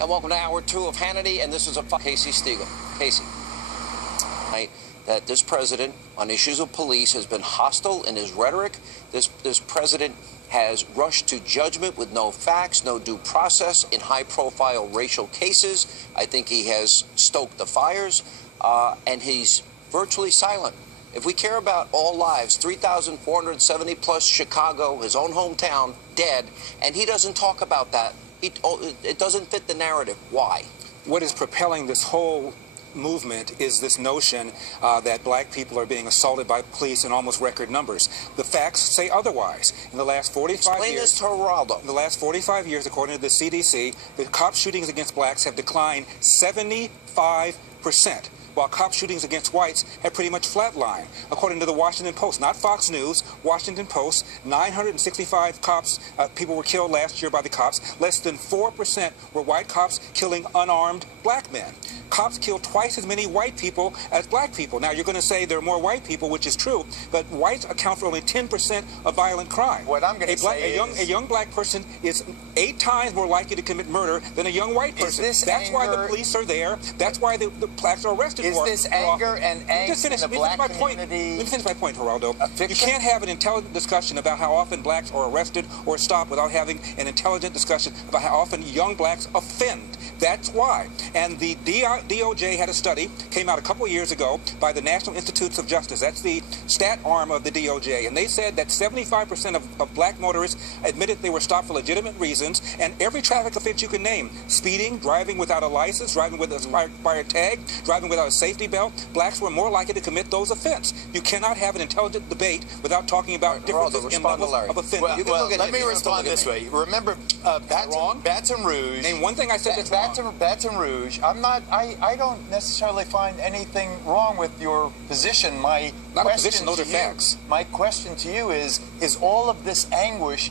And welcome to Hour 2 of Hannity, and this is Casey Stegall. Casey, that this president, on issues of police, has been hostile in his rhetoric. This president has rushed to judgment with no facts, no due process in high-profile racial cases. I think he has stoked the fires, and he's virtually silent. If we care about all lives, 3,470 plus Chicago, his own hometown, dead, and he doesn't talk about that. It doesn't fit the narrative. Why? What is propelling this whole movement is this notion that black people are being assaulted by police in almost record numbers. The facts say otherwise. In the last 45 Explain years, this to Geraldo. In the last 45 years, according to the CDC, the cop shootings against blacks have declined 75%. While cop shootings against whites have pretty much flatlined. According to the Washington Post, not Fox News, Washington Post, 965 people were killed last year by the cops. Less than 4% were white cops killing unarmed black men. Cops kill twice as many white people as black people. Now, you're going to say there are more white people, which is true, but whites account for only 10% of violent crime. What I'm going to say is a young black person is 8 times more likely to commit murder than a young white person. That's why the police are there. That's why the blacks are arrested. Is this anger and angst in the black community? Let me finish my point, Geraldo. You can't have an intelligent discussion about how often blacks are arrested or stopped without having an intelligent discussion about how often young blacks offend. That's why. And the DOJ had a study, came out a couple of years ago, by the National Institutes of Justice. That's the stat arm of the DOJ. And they said that 75% of black motorists admitted they were stopped for legitimate reasons. And every traffic offense you can name, speeding, driving without a license, driving with an expired tag, driving without a safety belt, blacks were more likely to commit those offenses. You cannot have an intelligent debate without talking about differences in levels of offending. Well, let me respond this way. Remember, Baton Rouge. Name one thing I said that's wrong. Baton Rouge. I don't necessarily find anything wrong with your position. My Not a position, those are facts. My question to you is all of this anguish